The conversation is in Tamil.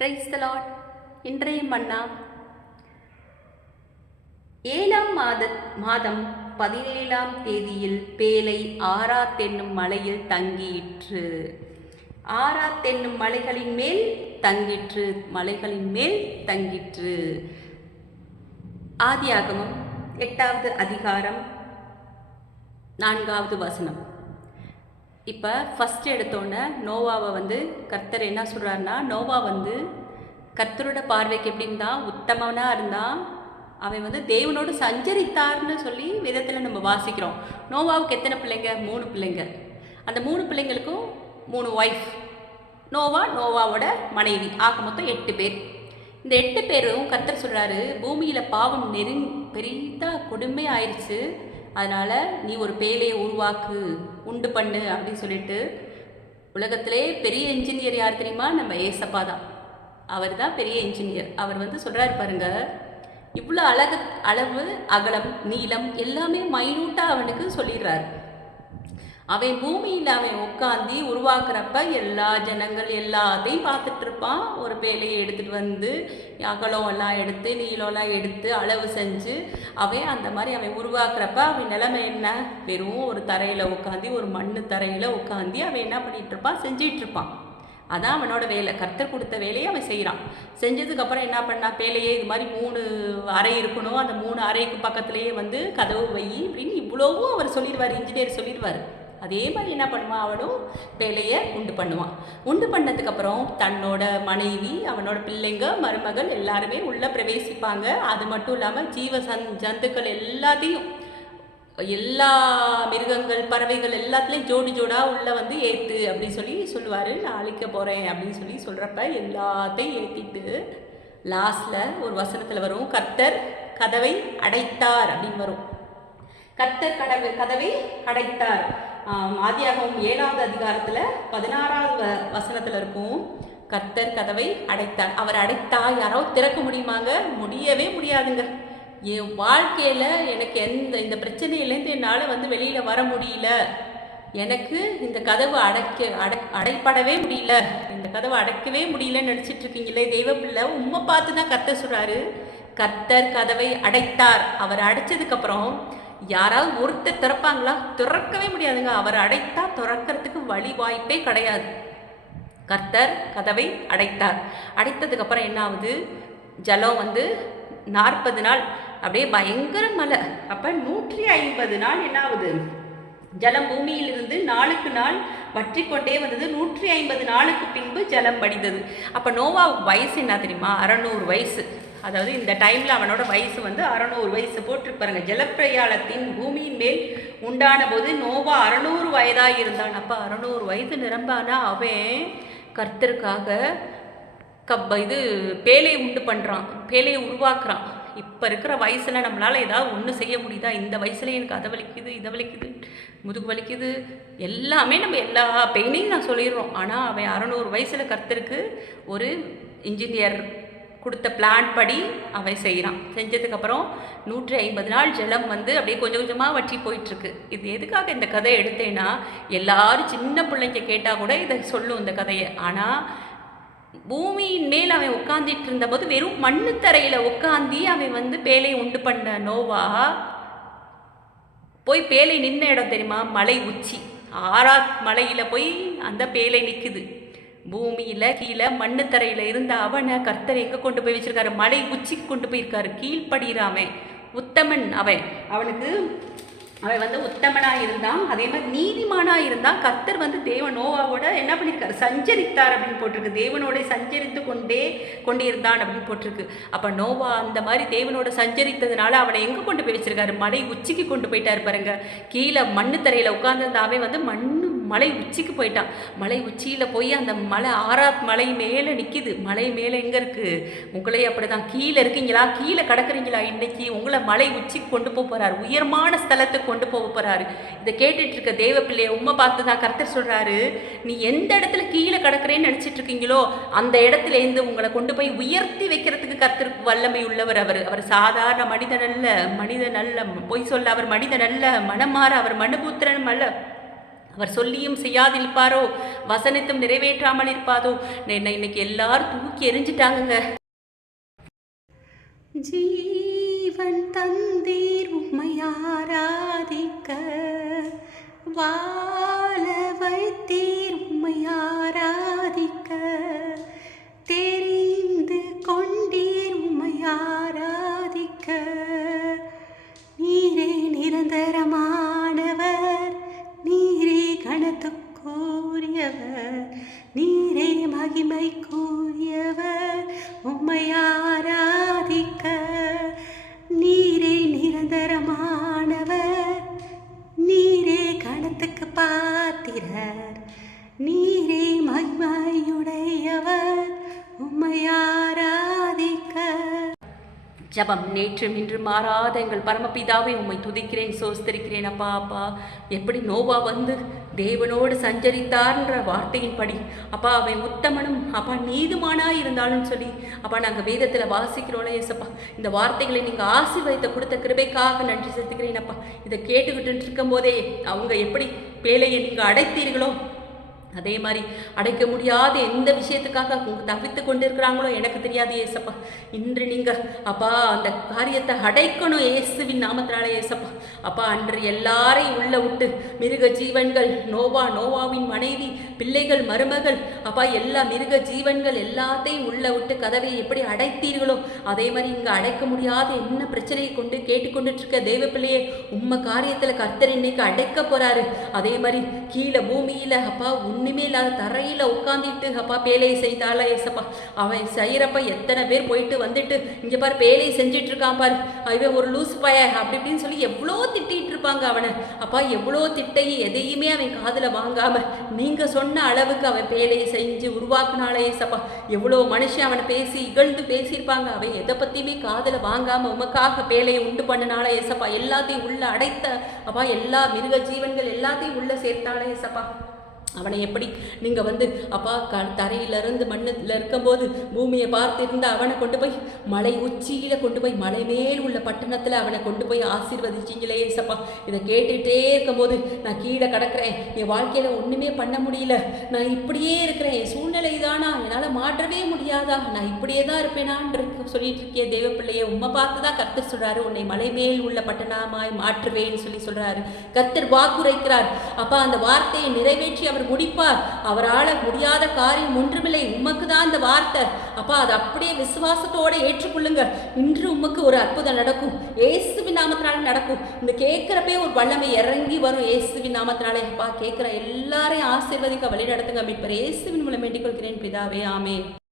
Praise the Lord. இன்றைய மன்னா ஏழாம் மாதம் 17ஆம் தேதியில் பேலை ஆராத் என்னும் மலையில் தங்கியிற்று. ஆராத் என்னும் மலைகளின் மேல் தங்கிற்று. மலைகளின் மேல் தங்கிற்று. ஆதியாகமம் 8வது அதிகாரம் 4வது வசனம். இப்போ ஃபஸ்ட் எடுத்தோன்னே நோவாவை கர்த்தர் என்ன சொல்கிறாருன்னா, நோவா கர்த்தரோட பார்வைக்கு எப்படி இருந்தான்? உத்தமனாக இருந்தான். அவன் தேவனோடு சஞ்சரித்தார்னு சொல்லி விதத்தில் நம்ம வாசிக்கிறோம். நோவாவுக்கு எத்தனை பிள்ளைங்க? 3 பிள்ளைங்க. அந்த 3 பிள்ளைங்களுக்கும் 3 ஒய்ஃப். நோவாவோட மனைவி, ஆக மொத்தம் 8 பேர். இந்த 8 பேரும் கர்த்தர் சொல்கிறாரு, பூமியில் பாவம் பெரிதாக கொடுமை ஆயிடுச்சு, அதனால் நீ ஒரு பேலையை உருவாக்கு, உண்டு பண்ணு அப்படின்னு சொல்லிட்டு. உலகத்திலே பெரிய இன்ஜினியர் யார் தெரியுமா? நம்ம ஏசப்பா தான். அவர் தான் பெரிய இன்ஜினியர். அவர் சொல்கிறாரு பாருங்க, இவ்வளோ அளவு அகலம் நீளம் எல்லாமே மைனூட்டாக அவனுக்கு சொல்லிடுறாரு. அவன் பூமியில் அவன் உட்காந்து உருவாக்குறப்ப எல்லா ஜனங்கள் எல்லாத்தையும் பார்த்துட்டு இருப்பான். ஒரு பேலையை எடுத்துகிட்டு அகலம் எல்லாம் எடுத்து நீளம்லாம் எடுத்து அளவு செஞ்சு அவன் அந்த மாதிரி அவன் உருவாக்குறப்ப அவன் நிலைமை என்ன? வெறும் ஒரு தரையில் உட்காந்து, ஒரு மண் தரையில் உட்காந்து அவன் என்ன பண்ணிகிட்டு இருப்பான்? செஞ்சிகிட்டு இருப்பான். அதான் அவனோட வேலை. கர்த்தர் கொடுத்த வேலையை அவன் செய்கிறான். செஞ்சதுக்கப்புறம் என்ன பண்ணான்? பேலையே இது மாதிரி 3 அறை இருக்கணும், அந்த 3 அறைக்கு பக்கத்துலேயே கதவு வை அப்படின்னு இவ்வளவும் அவர் சொல்லிடுவார், இன்ஜினியர் சொல்லிடுவார். அதே மாதிரி என்ன பண்ணுவான்? அவனும் வேலையை உண்டு பண்ணுவான். உண்டு பண்ணதுக்கப்புறம் தன்னோட மனைவி, அவனோட பிள்ளைங்க, மருமகள் எல்லாருமே உள்ளே பிரவேசிப்பாங்க. அது மட்டும் இல்லாமல் ஜந்துக்கள் எல்லாத்தையும், எல்லா மிருகங்கள் பறவைகள் எல்லாத்துலேயும் ஜோடி ஜோடாக உள்ளே ஏற்று அப்படின்னு சொல்லுவார். நான் அழிக்க போகிறேன் அப்படின்னு சொல்கிறப்ப எல்லாத்தையும் ஏற்றிட்டு லாஸ்டில் ஒரு வசனத்தில் வரும், கர்த்தர் கதவை அடைத்தார் அப்படின்னு வரும். கர்த்தர் கதவை அடைத்தார். ஆதியாகமம் 7வது அதிகாரத்தில் 16வது வசனத்தில் இருக்கும், கர்த்தர் கதவை அடைத்தார். அவர் அடைத்தா யாராவது திறக்க முடியுமாங்க? முடியவே முடியாதுங்க. என் வாழ்க்கையில் எனக்கு இந்த பிரச்சனையிலேருந்து என்னால் வெளியில் வர முடியல, எனக்கு இந்த கதவு அடைப்படவே முடியல, இந்த கதவை அடைக்கவே முடியலன்னு நினச்சிட்டு இருக்கீங்களே தெய்வ பிள்ளை, உண்மை பார்த்து தான் கர்த்தர் சொல்கிறாரு, கர்த்தர் கதவை அடைத்தார். அவர் அடைச்சதுக்கப்புறம் யாராவது ஒருத்தர் திறப்பாங்களா? திறக்கவே முடியாதுங்க. அவர் அடைத்தா திறக்கிறதுக்கு வழி வாய்ப்பே கிடையாது. கர்த்தர் கதவை அடைத்தார். அடைத்ததுக்கப்புறம் என்ன ஆகுது? ஜலம் 40 நாள் அப்படியே பயங்கர மழை. அப்போ 150 நாள் என்ன ஆகுது? ஜலம் பூமியிலிருந்து நாளுக்கு நாள் வற்றி கொண்டே வந்தது. 150 நாளுக்கு பின்பு ஜலம் வடிந்தது. அப்போ நோவாவுக்கு வயசு என்ன தெரியுமா? 600 வயசு. அதாவது இந்த டைமில் அவனோட வயசு 600 வயசு போட்டிருப்பாருங்க. ஜலப்பிரயாணத்தின் பூமியின் மேல் உண்டான போது நோவா 600 வயதாக இருந்தான். அப்போ 600 வயது நிரம்பானா அவன் கர்த்தருக்காக பேலையை உண்டு பண்ணுறான், பேலையை உருவாக்குறான். இப்போ இருக்கிற வயசில் நம்மளால் ஏதாவது ஒன்று செய்ய முடியுதா? இந்த வயசுல எனக்கு அதை வலிக்குது, இதை வலிக்குது, முதுகு வலிக்குது, எல்லாமே நம்ம எல்லா பெயினையும் நான் சொல்லிடுறோம். ஆனால் அவன் 600 வயசில் கர்த்தருக்கு ஒரு இன்ஜினியர் கொடுத்த பிளான் படி அவன் செய்கிறான். செஞ்சதுக்கப்புறம் 150 நாள் ஜலம் அப்படியே கொஞ்சம் கொஞ்சமாக வற்றி போயிட்டுருக்கு. இது எதுக்காக இந்த கதையை எடுத்தேன்னா, எல்லாரும் சின்ன பிள்ளைங்க கேட்டால் கூட இதை சொல்லும் இந்த கதையை. ஆனால் பூமியின் மேல் அவன் உட்காந்துட்டு இருந்தபோது வெறும் மண்ணு தரையில் உட்காந்தி அவன் பேலையை உண்டு பண்ண நோவா போய் பேலை நின்ன இடம் தெரியுமா? மலை உச்சி. ஆராத் மலையில் போய் அந்த பேலை நிற்குது. பூமியில் கீழே மண்ணு தரையில் இருந்த அவனை கர்த்தர் எங்கே கொண்டு போய் வச்சிருக்காரு? மலை உச்சிக்கு கொண்டு போயிருக்காரு. கீழ்ப்படுகிறான் உத்தமன். அவனுக்கு உத்தமனாக இருந்தான். அதே மாதிரி நீதிமானாக இருந்தான். கர்த்தர் தேவன் நோவாவோட என்ன பண்ணியிருக்காரு? சஞ்சரித்தார் அப்படின்னு போட்டிருக்கு. தேவனோட சஞ்சரித்து கொண்டிருந்தான் அப்படின்னு போட்டிருக்கு. அப்போ நோவா அந்த மாதிரி தேவனோட சஞ்சரித்ததுனால அவனை எங்கே கொண்டு போய் வச்சிருக்காரு? மலை உச்சிக்கு கொண்டு போயிட்டாரு பாருங்க. கீழே மண்ணு தரையில் உட்கார்ந்து மலை உச்சிக்கு போயிட்டான். மலை உச்சியில் போய் அந்த மலை ஆராத் மலை மேலே நிற்கிது. மலை மேலே எங்கே இருக்குது? உங்களே அப்படி தான் கீழே இருக்கீங்களா? கீழே கிடக்குறீங்களா? இன்னைக்கு உங்களை மலை உச்சிக்கு கொண்டு போகிறாரு, உயர்மான ஸ்தலத்துக்கு கொண்டு போகிறாரு. இதை கேட்டுட்டு இருக்க தேவ பிள்ளையை உண்மை பார்த்து தான் கர்த்தர் சொல்கிறாரு, நீ எந்த இடத்துல கீழே கிடக்குறேன்னு நினச்சிட்டு இருக்கீங்களோ அந்த இடத்துல இருந்து உங்களை கொண்டு போய் உயர்த்தி வைக்கிறதுக்கு கர்த்தருக்கு வல்லமை உள்ளவர். அவர் சாதாரண மனிதன் அல்ல, பொய் சொல்ல அவர் மனிதன் அல்ல, மனமாற அவர் மனுபுத்திரனும் அல்ல. அவர் சொல்லியும் செய்யாதிருப்பாரோ, வசனித்தும் நிறைவேற்றாமல் இருப்பாதோ. என்னை இன்னைக்கு எல்லாரும் தூக்கி எறிஞ்சிட்டாங்கங்க. ஜீவன் தந்தீர் உம்மை ஆராதிக்க, வாழ வைத்தீர் உம்மை ஆராதிக்க, தெரிந்து கொண்டீர் உம்மை ஆராதிக்க. நீரே நிரந்தரமானவர், நீரே கணத்துக்குரியவர், நீரே மகிமைக்குரியவர், உம்மை ஆராதிக்க. நீரே நிரந்தரமானவர், நீரே கணத்துக்கு பாத்திரர், நீரே மகிமையுடையவர், உம்மை ஆராதிக்க. ஜபம். நேற்றும் இன்று மாறாத எங்கள் பரமபிதாவை உம்மை துதிக்கிறேன், சோஸ்தரிக்கிறேன். அப்பா அப்பா, எப்படி நோவா வந்து தேவனோடு சஞ்சரித்தார்ன்ற வார்த்தையின்படி அப்பா அவன் உத்தமனும் அப்பா நீதிமானாக இருந்தாலும் சொல்லி அப்பா நாங்கள் வேதத்தில் வாசிக்கிறோம்ல ஏசப்பா. இந்த வார்த்தைகளை நீங்கள் ஆசீர்வாதத்தை கொடுத்த கிருபைக்காக நன்றி செலுத்துக்கிறேன் அப்பா. இதை கேட்டுக்கிட்டு இருக்கும் போதே அவங்க எப்படி பேழையை நீங்கள் அடைத்தீர்களோ அதே மாதிரி அடைக்க முடியாத எந்த விஷயத்துக்காக அவங்க தவித்து கொண்டிருக்கிறாங்களோ எனக்கு தெரியாது ஏசப்பா. இன்று நீங்கள் அப்பா அந்த காரியத்தை அடைக்கணும் இயேசுவின் நாமத்தினால ஏசப்பா. அப்பா அன்று எல்லாரையும் உள்ள விட்டு மிருக ஜீவன்கள், நோவாவின் மனைவி, பிள்ளைகள், மருமகள், அப்பா எல்லா மிருக ஜீவன்கள் எல்லாத்தையும் உள்ள விட்டு கதவை எப்படி அடைத்தீர்களோ அதே மாதிரி இங்கே அடைக்க முடியாத என்ன பிரச்சனையை கொண்டு கேட்டுக்கொண்டுட்டு இருக்க தேவ பிள்ளையே உண்மை காரியத்தில் கர்த்தர் இன்னைக்கு அடைக்க போறாரு. அதே மாதிரி கீழே பூமியில் அப்பா ஒன்றுமே இல்லாத தரையில் உட்காந்துட்டு அப்பா பேலையை செய்தால ஏசப்பா. அவன் செய்கிறப்ப எத்தனை பேர் போயிட்டு வந்துட்டு இங்கே பாரு பேலையை செஞ்சுட்டு இருக்கான் பாரு, இவன் ஒரு லூஸ் பய அப்படி இப்படின்னு சொல்லி எவ்வளோ திட்டிகிட்டு இருப்பாங்க அவனை. அப்பா எவ்வளோ திட்டையும் எதையுமே அவன் காதில் வாங்காமல் நீங்கள் சொன்ன அளவுக்கு அவன் பேலையை செஞ்சு உருவாக்குனாலே ஏசப்பா. எவ்வளோ மனுஷன் அவனை பேசி இகழ்ந்து பேசியிருப்பாங்க, அவன் எதை பற்றியுமே காதில் வாங்காமல் உமக்காக பேலையை உண்டு பண்ணினால ஏசப்பா. எல்லாத்தையும் உள்ள அடைத்த அப்பா, எல்லா மிருக ஜீவன்கள் எல்லாத்தையும் உள்ள சேர்த்தாலே ஏசப்பா. அவனை எப்படி நீங்கள் வந்து அப்பா தரையிலிருந்து மண்ணில் இருக்கும்போது பூமியை பார்த்திருந்த அவனை கொண்டு போய் மலை உச்சியில் கொண்டு போய் மலை மேல் உள்ள பட்டணத்தில் அவனை கொண்டு போய் ஆசீர்வதிச்சிங்களே ஏசப்பா. இதை கேட்டுகிட்டே இருக்கும்போது நான் கீழே கிடக்கிறேன், என் வாழ்க்கையில் ஒன்றுமே பண்ண முடியல, நான் இப்படியே இருக்கிறேன், என் சூழ்நிலை தானா, என்னால் மாற்றவே முடியாதா, நான் இப்படியே தான் இருப்பேனான்னு சொல்லிட்டு இருக்கே தேவ பிள்ளையை உம்மை பார்த்து தான் கர்த்தர் சொல்கிறாரு, உன்னை மலை மேல் உள்ள பட்டணமாய் மாற்றுவேன்னு சொல்லி சொல்கிறாரு. கர்த்தர் வாக்குரைக்கிறார். அப்பா அந்த வார்த்தையை நிறைவேற்றி அவர் முடிப்பார். அவரால் முடியாத காரியம் ஒன்றுமில்லை. உமக்கு தான் இந்த வார்த்தை அப்பா, அதை அப்படியே விசுவாசத்தோட ஏற்றுக்கொள்ளுங்க. இன்று உமக்கு ஒரு அற்புதம் நடக்கும், இயேசுவின் நாமத்தினால நடக்கும். இந்த கேட்கிறப்பே ஒரு வல்லமை இறங்கி வரும் இயேசுவின் நாமத்தினாலே. அப்பா கேட்கிற எல்லாரையும் ஆசீர்வதிக்க வழி நடத்துங்க. மீட்பர் இயேசுவின் மூலம் வேண்டிக் கொள்கிறேன் பிதாவே, ஆமென்.